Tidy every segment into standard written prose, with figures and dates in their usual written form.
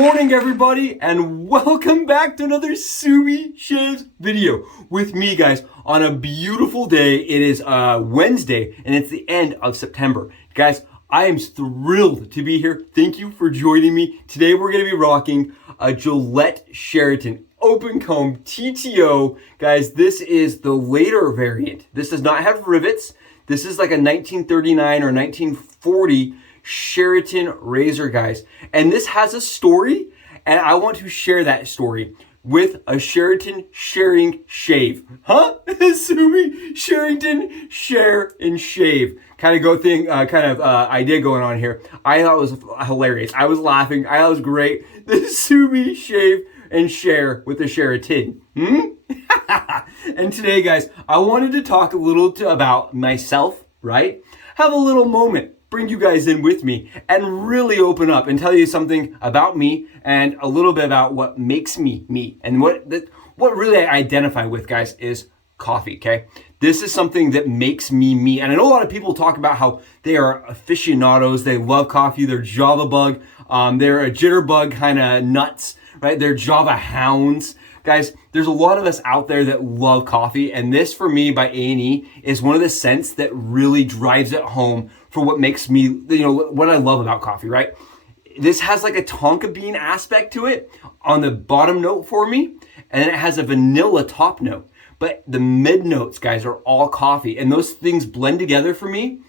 morning, everybody, and welcome back to another Subi Shaves video with me, guys, on a beautiful day. It is Wednesday, and it's the end of September. Guys, I am thrilled to be here. Thank you for joining me. Today, we're going to be rocking a Gillette Sheraton Open Comb TTO. Guys, this is the later variant. This does not have rivets. This is like a 1939 or 1940 Sheraton razor, guys, and this has a story, and I want to share that story with a Sheraton sharing shave. Subi Sheraton share and shave idea going on here. I thought it was hilarious. I was laughing. I thought it was great. The Subi shave and share with the Sheraton. And today, guys, I wanted to talk a little about myself, right? Have a little moment, bring you guys in with me, and really open up and tell you something about me and a little bit about what makes me me. And what really I identify with, guys, is coffee, okay? This is something that makes me me. And I know a lot of people talk about how they are aficionados, they love coffee, they're Java bug, they're a jitterbug kind of nuts, right? They're Java hounds. Guys, there's a lot of us out there that love coffee, and this for me by A&E is one of the scents that really drives it home for what makes me, what I love about coffee, right? This has like a Tonka bean aspect to it on the bottom note for me, and then it has a vanilla top note. But the mid notes, guys, are all coffee, and those things blend together for me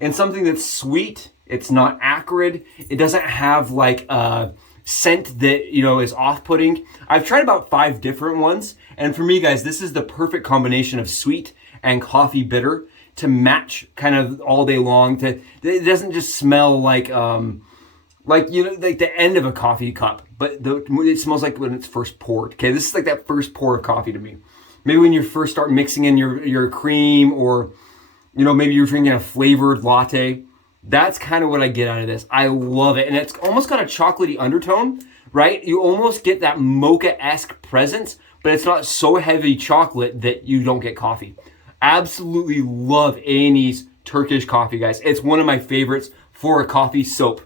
in something that's sweet. It's not acrid. It doesn't have like a scent that, is off-putting. I've tried about 5 different ones, and for me, guys, this is the perfect combination of sweet and coffee bitter to match kind of all day long. It doesn't just smell like the end of a coffee cup, but it smells like when it's first poured. Okay, this is like that first pour of coffee to me. Maybe when you first start mixing in your cream, or maybe you're drinking a flavored latte. That's kind of what I get out of this. I love it. And it's almost got a chocolatey undertone, right? You almost get that mocha-esque presence, but it's not so heavy chocolate that you don't get coffee. Absolutely love A&E's Turkish coffee, guys. It's one of my favorites for a coffee soap.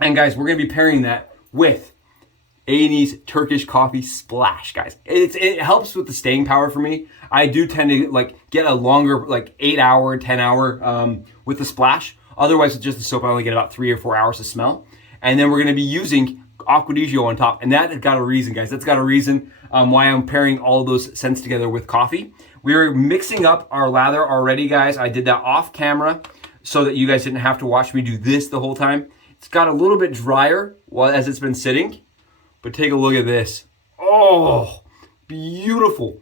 And guys, we're going to be pairing that with A&E's Turkish coffee splash, guys. It helps with the staying power for me. I do tend to get a longer 8-hour, 10-hour with the splash. Otherwise, with just the soap, I only get about 3 or 4 hours to smell. And then we're going to be using AQUA on top. And that has got a reason, guys. That's got a reason why I'm pairing all of those scents together with coffee. We're mixing up our lather already, guys. I did that off camera so that you guys didn't have to watch me do this the whole time. It's got a little bit drier as it's been sitting. But take a look at this. Oh, beautiful.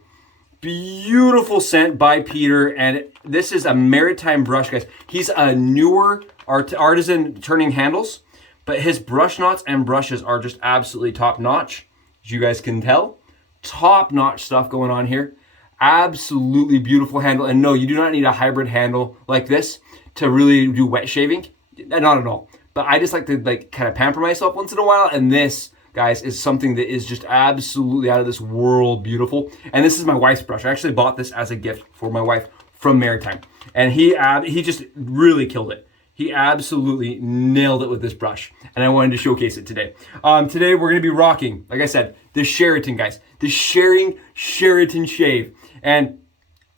Beautiful scent by Peter, and this is a Mairitime brush, guys. He's a newer artisan turning handles, but his brush knots and brushes are just absolutely top notch, as you guys can tell. Top notch stuff going on here. Absolutely beautiful handle, and no, you do not need a hybrid handle like this to really do wet shaving. Not at all. But I just like to kind of pamper myself once in a while, and this, guys, is something that is just absolutely out of this world beautiful. And this is my wife's brush. I actually bought this as a gift for my wife from Mairitime. And he just really killed it. He absolutely nailed it with this brush. And I wanted to showcase it today. Today we're going to be rocking, like I said, the Sheraton, guys. The Sheraton shave. And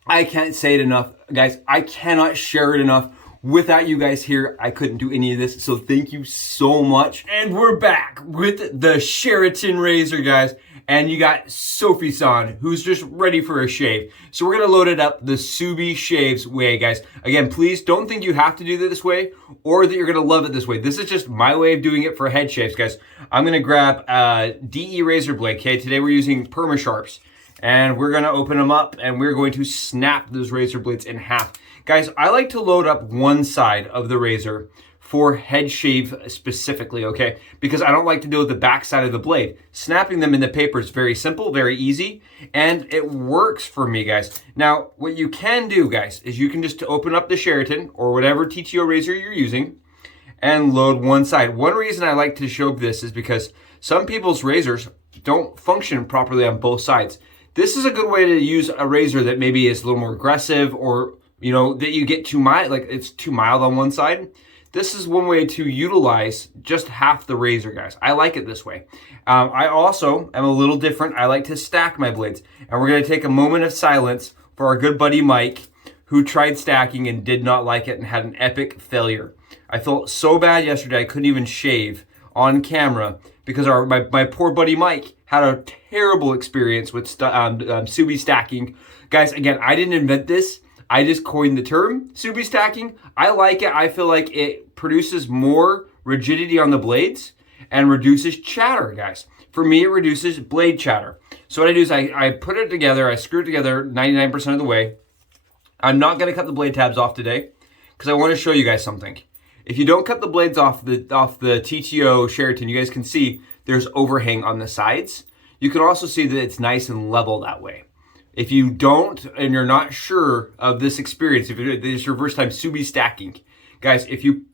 I can't say it enough, guys. I cannot share it enough. Without you guys here, I couldn't do any of this, so thank you so much. And we're back with the Sheraton razor, guys. And you got Sophie-san, who's just ready for a shave. So we're gonna load it up the Subi Shaves way, guys. Again, please don't think you have to do it this way or that you're gonna love it this way. This is just my way of doing it for head shaves, guys. I'm gonna grab a DE razor blade, okay? Today we're using Permasharps. And we're gonna open them up and we're going to snap those razor blades in half. Guys, I like to load up one side of the razor for head shave specifically, okay? Because I don't like to deal with the back side of the blade. Snapping them in the paper is very simple, very easy, and it works for me, guys. Now, what you can do, guys, is you can just open up the Sheraton or whatever TTO razor you're using and load one side. One reason I like to show this is because some people's razors don't function properly on both sides. This is a good way to use a razor that maybe is a little more aggressive, or that you get too mild, like it's too mild on one side. this is one way to utilize just half the razor, guys. I like it this way. I also am a little different. I like to stack my blades. And we're going to take a moment of silence for our good buddy Mike, who tried stacking and did not like it and had an epic failure. I felt so bad yesterday I couldn't even shave on camera because my poor buddy Mike had a terrible experience with Subi stacking. Guys, again, I didn't invent this. I just coined the term Subi stacking. I like it. I feel like it produces more rigidity on the blades and reduces chatter, guys. For me, it reduces blade chatter. So what I do is I put it together, I screw it together 99% of the way. I'm not going to cut the blade tabs off today because I want to show you guys something. If you don't cut the blades off the TTO Sheraton, you guys can see there's overhang on the sides. You can also see that it's nice and level that way. If you don't and you're not sure of this experience, if this is your first time Subi stacking, guys, if you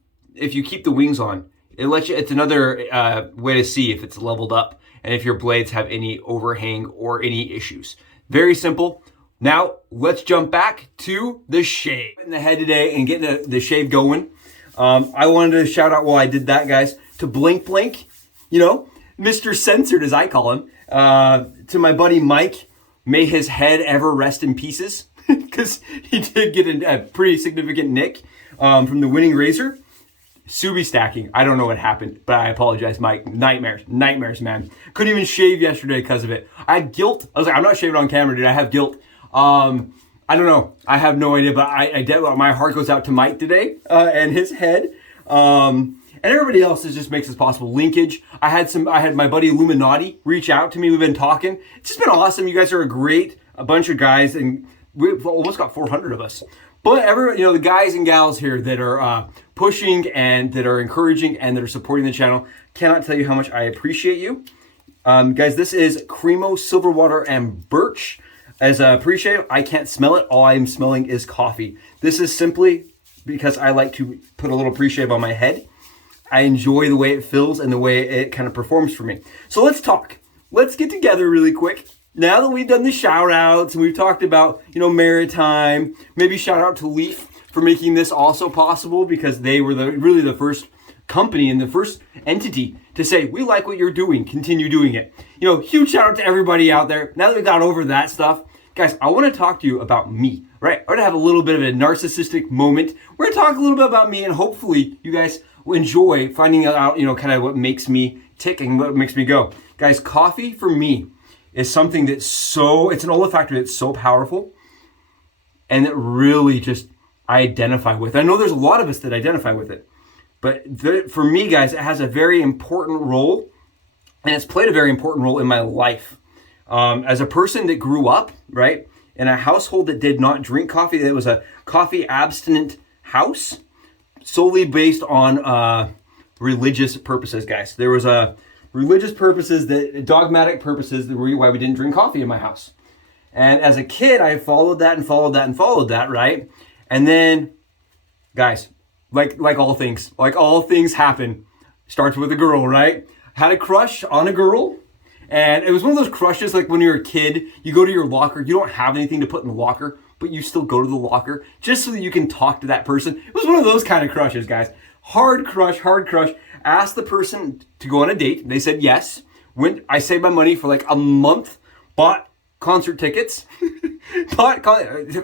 keep the wings on, it's another way to see if it's leveled up and if your blades have any overhang or any issues. Very simple. Now let's jump back to the shave. In the head today and getting the shave going. I wanted to shout out while I did that, guys, to Blink, you know, Mr. Censored as I call him, to my buddy Mike. May his head ever rest in pieces, because he did get a pretty significant nick from the winning razor. Subi stacking. I don't know what happened, but I apologize, Mike. Nightmares, man. Couldn't even shave yesterday because of it. I had guilt. I was like, I'm not shaving on camera, dude. I have guilt. I don't know. I have no idea, but my heart goes out to Mike today and his head. And everybody else just makes this possible. Linkage. I had my buddy Illuminati reach out to me. We've been talking. It's just been awesome. You guys are a bunch of guys, and we've almost got 400 of us. But the guys and gals here that are pushing and that are encouraging and that are supporting the channel, cannot tell you how much I appreciate you. Guys, this is Cremo, Silverwater, and Birch. As I appreciate it, I can't smell it. All I'm smelling is coffee. This is simply because I like to put a little pre-shave on my head. I enjoy the way it feels and the way it kind of performs for me. So let's talk. Let's get together really quick. Now that we've done the shout outs and we've talked about, Mairitime, maybe shout out to Leaf for making this also possible, because they were really the first company and the first entity to say, we like what you're doing, continue doing it. Huge shout out to everybody out there. Now that we've got over that stuff, guys, I want to talk to you about me, right? I'm going to have a little bit of a narcissistic moment. We're going to talk a little bit about me, and hopefully you guys will enjoy finding out, kind of what makes me tick and what makes me go. Guys, coffee for me is something it's an olfactory that's so powerful and that really just I identify with. I know there's a lot of us that identify with it, but for me, guys, it has a very important role, and it's played a very important role in my life. As a person that grew up, right, in a household that did not drink coffee, it was a coffee abstinent house, solely based on religious purposes, guys. There was religious purposes, dogmatic purposes that were why we didn't drink coffee in my house. And as a kid, I followed that, right? And then, guys, like all things happen, starts with a girl, right? Had a crush on a girl. And it was one of those crushes, like when you're a kid, you go to your locker, you don't have anything to put in the locker, but you still go to the locker just so that you can talk to that person. It was one of those kind of crushes, guys. Hard crush. Asked the person to go on a date. They said yes. I saved my money for like a month, bought concert tickets, took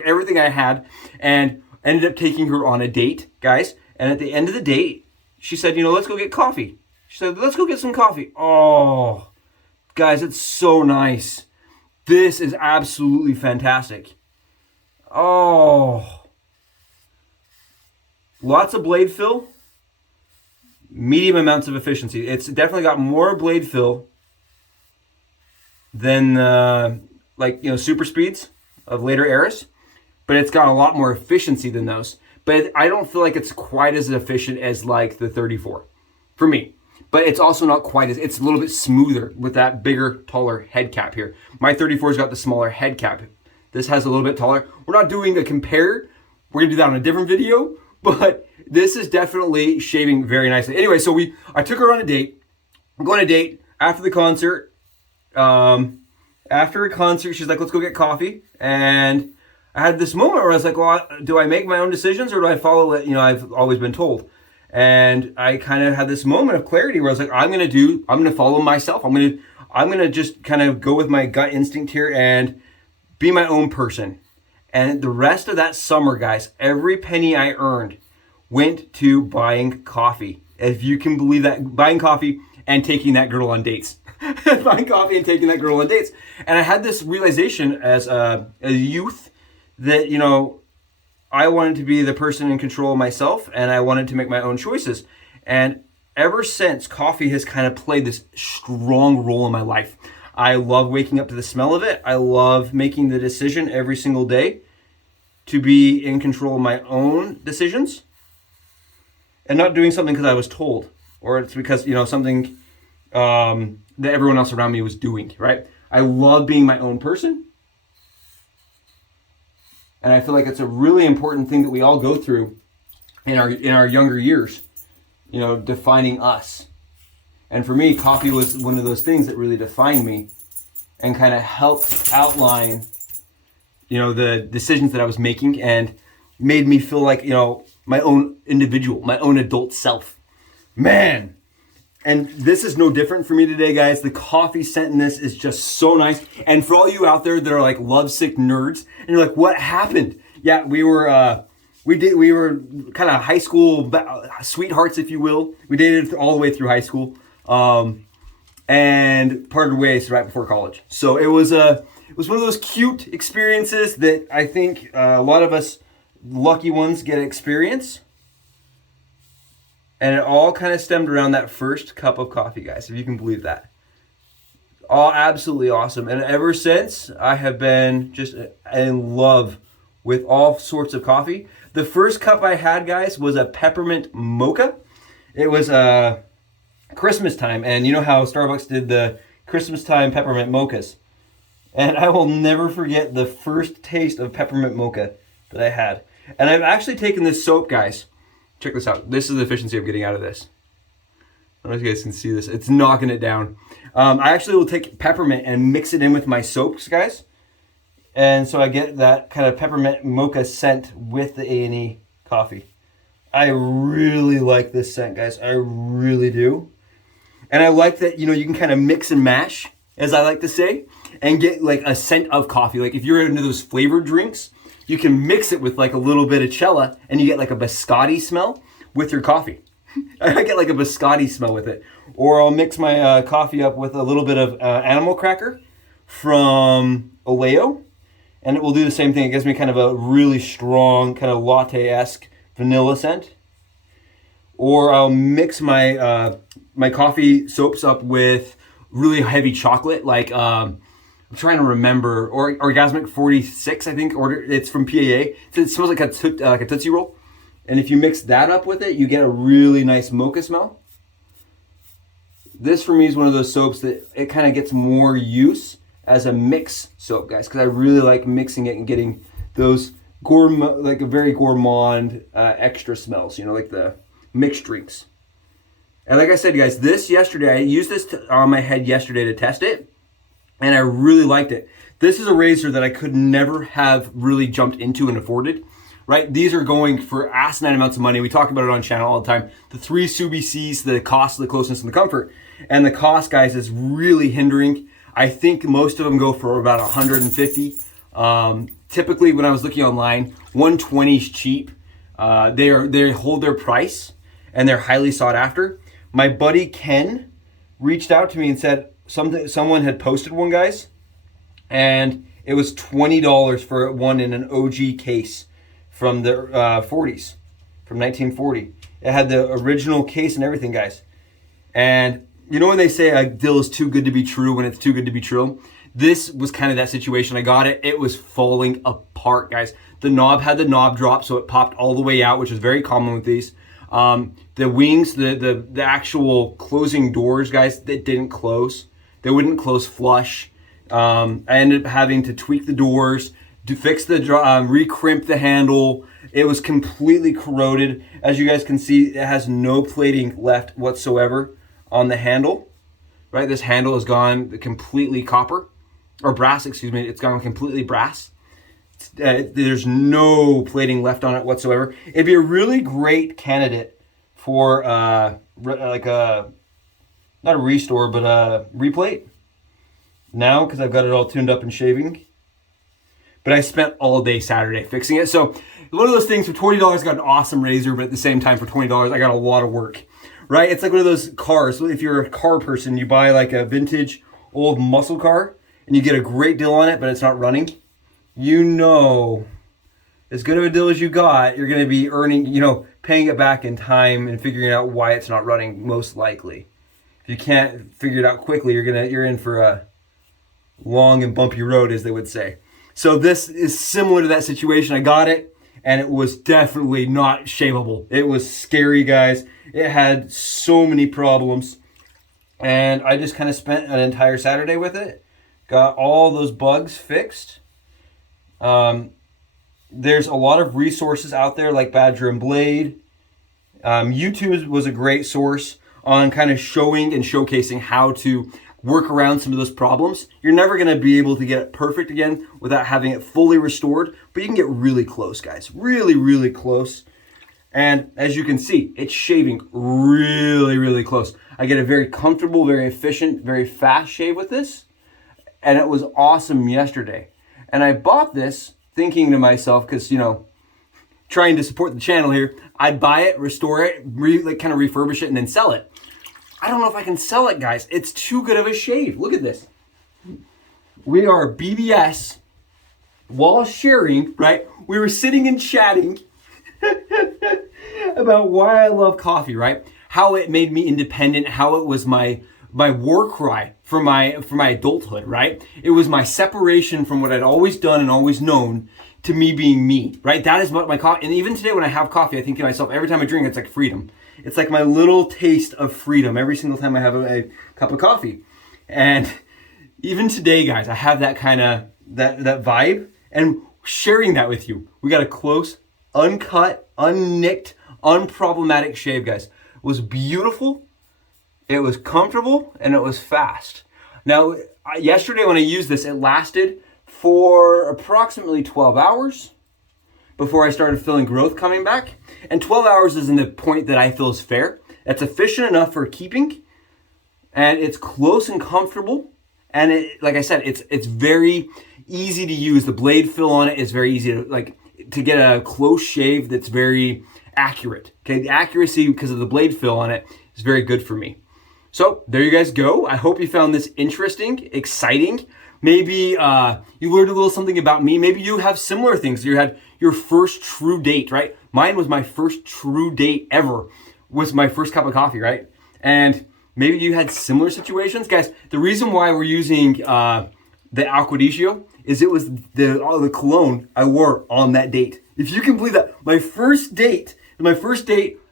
everything I had, and ended up taking her on a date, guys. And at the end of the date, she said, let's go get coffee. She said, let's go get some coffee. Oh, guys, it's so nice. This is absolutely fantastic. Oh, lots of blade fill, medium amounts of efficiency. It's definitely got more blade fill than super speeds of later eras, but it's got a lot more efficiency than those. But I don't feel like it's quite as efficient as like the 34 for me. But it's also not quite it's a little bit smoother with that bigger, taller head cap here. My 34's got the smaller head cap. This has a little bit taller. We're not doing a compare. We're gonna do that on a different video, but this is definitely shaving very nicely. Anyway, so I took her on a date. I'm going on a date after the concert. After a concert, she's like, let's go get coffee. And I had this moment where I was like, well, do I make my own decisions or do I follow what I've always been told? And I kind of had this moment of clarity where I was like, I'm gonna follow myself. I'm gonna just kind of go with my gut instinct here and be my own person. And the rest of that summer, guys, every penny I earned went to buying coffee. If you can believe that, buying coffee and taking that girl on dates. Buying coffee and taking that girl on dates. And I had this realization as a youth that, I wanted to be the person in control of myself, and I wanted to make my own choices. And ever since, coffee has kind of played this strong role in my life. I love waking up to the smell of it. I love making the decision every single day to be in control of my own decisions and not doing something because I was told, or it's because, something that everyone else around me was doing, right? I love being my own person. And I feel like it's a really important thing that we all go through in our younger years, defining us. And for me, coffee was one of those things that really defined me and kind of helped outline, the decisions that I was making and made me feel like, my own individual, my own adult self. Man. And this is no different for me today, guys. The coffee scent in this is just so nice. And for all you out there that are like lovesick nerds, and you're like, what happened? Yeah, we were kind of high school sweethearts, if you will. We dated all the way through high school, and parted ways right before college. So it was one of those cute experiences that I think a lot of us lucky ones get to experience. And it all kind of stemmed around that first cup of coffee, guys, if you can believe that. All absolutely awesome. And ever since, I have been just in love with all sorts of coffee. The first cup I had, guys, was a peppermint mocha. It was Christmas time. And you know how Starbucks did the Christmas time peppermint mochas. And I will never forget the first taste of peppermint mocha that I had. And I've actually taken this soap, guys. Check this out. This is the efficiency I'm getting out of this. I don't know if you guys can see this. It's knocking it down. I actually will take peppermint and mix it in with my soaps, guys. And so I get that kind of peppermint mocha scent with the A&E coffee. I really like this scent, guys. I really do. And I like that, you can kind of mix and mash, as I like to say, and get like a scent of coffee. Like if you're into those flavored drinks, you can mix it with like a little bit of cella and you get like a biscotti smell with your coffee. I get like a biscotti smell with it. Or I'll mix my coffee up with a little bit of animal cracker from Oleo. And it will do the same thing. It gives me kind of a really strong, kind of latte-esque vanilla scent. Or I'll mix my my coffee soaps up with really heavy chocolate, like I'm trying to remember, or Orgasmic 46, I think. It's from PAA. It smells like a Tootsie Roll. And if you mix that up with it, you get a really nice mocha smell. This for me is one of those soaps that it kind of gets more use as a mix soap, guys, because I really like mixing it and getting those like a very gourmand extra smells, like the mixed drinks. And like I said, guys, I used this on my head yesterday to test it. And I really liked it. This is a razor that I could never have really jumped into and afforded, right? These are going for asinine amounts of money. We talk about it on channel all the time. The 3 Subi Cs, the cost, the closeness, and the comfort. And the cost, guys, is really hindering. I think most of them go for about $150. Typically, when I was looking online, $120 is cheap. They hold their price, and they're highly sought after. My buddy Ken reached out to me and said, someone had posted one, guys, and it was $20 for one in an OG case from the 40s, from 1940. It had the original case and everything, guys. And you know when they say a deal is too good to be true when it's too good to be true? This was kind of that situation. I got it. It was falling apart, guys. The knob had the knob drop, so it popped all the way out, which is very common with these. The wings, the actual closing doors, guys, that didn't close. They wouldn't close flush. I ended up having to tweak the doors, to fix the recrimp the handle. It was completely corroded. As you guys can see, it has no plating left whatsoever on the handle. Right, this handle has gone completely copper, or brass, excuse me. It's gone completely brass. There's no plating left on it whatsoever. It'd be a really great candidate for like a, not a restore, but a replate now because I've got it all tuned up and shaving. But I spent all day Saturday fixing it. So one of those things, for $20 I got an awesome razor, but at the same time for $20 I got a lot of work, right? It's like one of those cars. If you're a car person, you buy like a vintage old muscle car and you get a great deal on it, but it's not running. You know, as good of a deal as you got, you're going to be earning, you know, paying it back in time and figuring out why it's not running, most likely. If you can't figure it out quickly, you're in for a long and bumpy road, as they would say. So this is similar to that situation. I got it, and it was definitely not shaveable. It was scary, guys. It had so many problems, and I just kind of spent an entire Saturday with it. Got all those bugs fixed. There's a lot of resources out there like Badger and Blade. YouTube was a great source on kind of showing and showcasing how to work around some of those problems. You're never going to be able to get it perfect again without having it fully restored, but you can get really close, guys. Really, really close. And as you can see, it's shaving really, really close. I get a very comfortable, very efficient, very fast shave with this. And it was awesome yesterday. And I bought this thinking to myself, because, you know, trying to support the channel here, I'd buy it, restore it, kind of refurbish it, and then sell it. I don't know if I can sell it, guys. It's too good of a shave. Look at this. We are BBS while sharing, right? We were sitting and chatting about why I love coffee, right? How it made me independent, how it was my war cry for my adulthood, right? It was my separation from what I'd always done and always known to me being me, right? That is what my coffee, and even today when I have coffee, I think to myself, every time I drink, it's like freedom. It's like my little taste of freedom every single time I have a cup of coffee. And even today, guys, I have that kind of, that vibe, and sharing that with you. We got a close, uncut, unnicked, unproblematic shave, guys. It was beautiful, it was comfortable, and it was fast. Now, yesterday when I used this, it lasted for approximately 12 hours before I started feeling growth coming back. And 12 hours isn't the point that I feel is fair. It's efficient enough for keeping, and it's close and comfortable. And it, like I said, it's very easy to use. The blade fill on it is very easy to get a close shave that's very accurate. Okay, the accuracy because of the blade fill on it is very good for me. So there you guys go. I hope you found this interesting, exciting. Maybe you learned a little something about me. Maybe you have similar things. You had your first true date, right? Mine was my first true date ever, was my first cup of coffee, right? And maybe you had similar situations. Guys, the reason why we're using the AQUA is it was the cologne I wore on that date. If you can believe that. My first date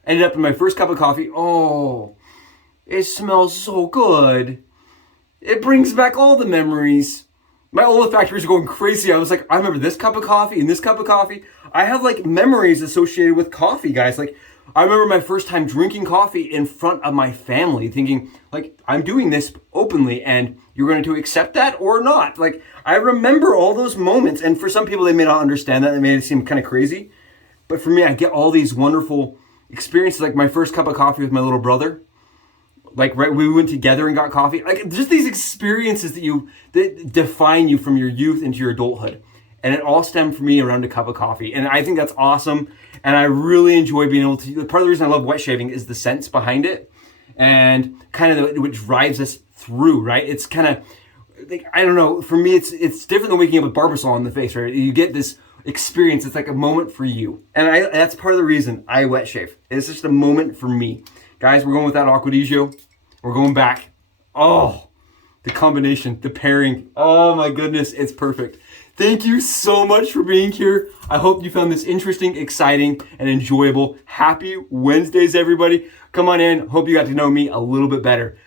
ended up in my first cup of coffee. Oh, it smells so good. It brings back all the memories. My olfactory is going crazy. I was like, I remember this cup of coffee and this cup of coffee. I have like memories associated with coffee, guys. Like, I remember my first time drinking coffee in front of my family, thinking, like, I'm doing this openly and you're going to accept that or not. Like, I remember all those moments. And for some people, they may not understand that. It may seem kind of crazy. But for me, I get all these wonderful experiences, like my first cup of coffee with my little brother. Like, right, we went together and got coffee. Like, just these experiences that define you from your youth into your adulthood. And it all stemmed for me around a cup of coffee. And I think that's awesome. And I really enjoy being able to, part of the reason I love wet shaving is the scents behind it. And kind of what drives us through, right? It's kind of, like, I don't know, for me, it's different than waking up with Barbasol on the face, right? You get this experience. It's like a moment for you. And that's part of the reason I wet shave. It's just a moment for me. Guys, we're going with that AQUA. We're going back. Oh, the combination, the pairing. Oh my goodness, it's perfect. Thank you so much for being here. I hope you found this interesting, exciting, and enjoyable. Happy Wednesdays, everybody. Come on in. Hope you got to know me a little bit better.